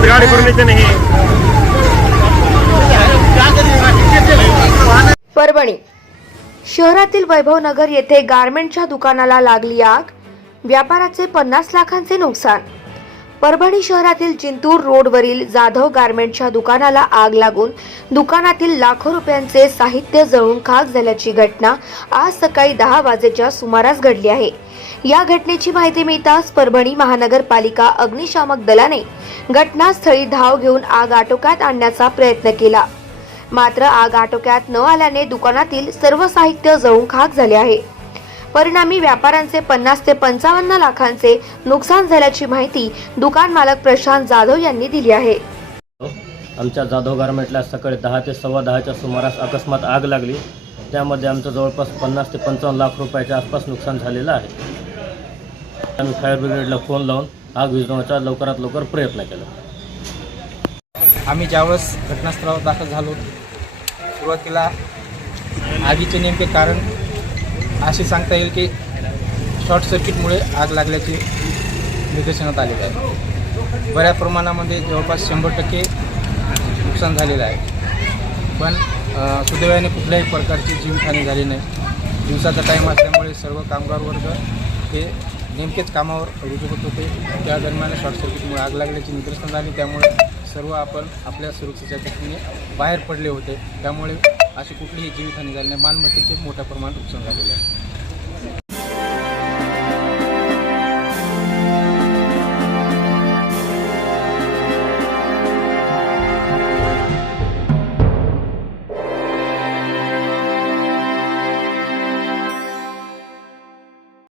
रस्त्यात गाडी करून येते नाही। परभणी. शहरातील वैभवनगर येथे गारमेंटच्या दुकानाला लागली आग. व्यापाराचे पन्नास लाखांचे नुकसान. परभणी शहरातील जिंतूर रोडवरील जाधव गारमेंटच्या दुकानाला आग लागून दुकानातील लाखो रुपयांचे साहित्य जळून खाक झाल्याची घटना आज सकाळी दहा वाजेच्या सुमारास घडली आहे. या घटनेची माहिती मिळताच परभणी महानगरपालिका अग्निशामक दलाने घटनास्थळी धाव घेऊन आग आटोक्यात आणण्याचा प्रयत्न केला. मात्र आग आटोक्यात न आल्याने दुकानातील सर्व साहित्य जळून खाक झाले आहे. परिणामी व्यापाऱ्यांचे पन्नास ते पंचावन्न लाखांचे नुकसान झाल्याची माहिती दुकान मालक प्रशांत जाधव यांनी दिली आहे. आमच्या जाधव गारमेंटला सकाळी दहा ते सव्वा दहाच्या सुमारास अकस्मात आग लागली. त्यामध्ये आमचं जवळपास पन्नास ते पंचावन्न लाख रुपयाच्या आसपास नुकसान झालेलं आहे. आम्ही फायर ब्रिगेडला फोन लावून आग विझवण्याचा लवकरात लवकर प्रयत्न केला. आम्ही ज्यावेळेस घटनास्थळावर दाखल झालो सुरुवातीला आगीचे नेमके कारण असे सांगता येईल की शॉर्ट सर्किटमुळे आग लागल्याचे निदर्शनात आलेले आहे. बऱ्या प्रमाणामध्ये जवळपास शंभर टक्के नुकसान झालेलं आहे. पण सुदैवाने कुठल्याही प्रकारची जीवितहानी झाली नाही. दिवसाचा टाईम असल्यामुळे सर्व कामगार वर्ग हे नेमकेच कामावर रुजू होत होते. त्या दरम्यान शॉर्ट सर्किटमुळे आग लागल्याची निदर्शन झाली. त्यामुळे सर्व आपण आपल्या सुरक्षेच्या दृष्टीने बाहेर पडले होते. त्यामुळे अशी कुठलीही जीवितहानी झाली नाही. मालमत्तेचे मोठ्या प्रमाणात नुकसान झालेलं आहे.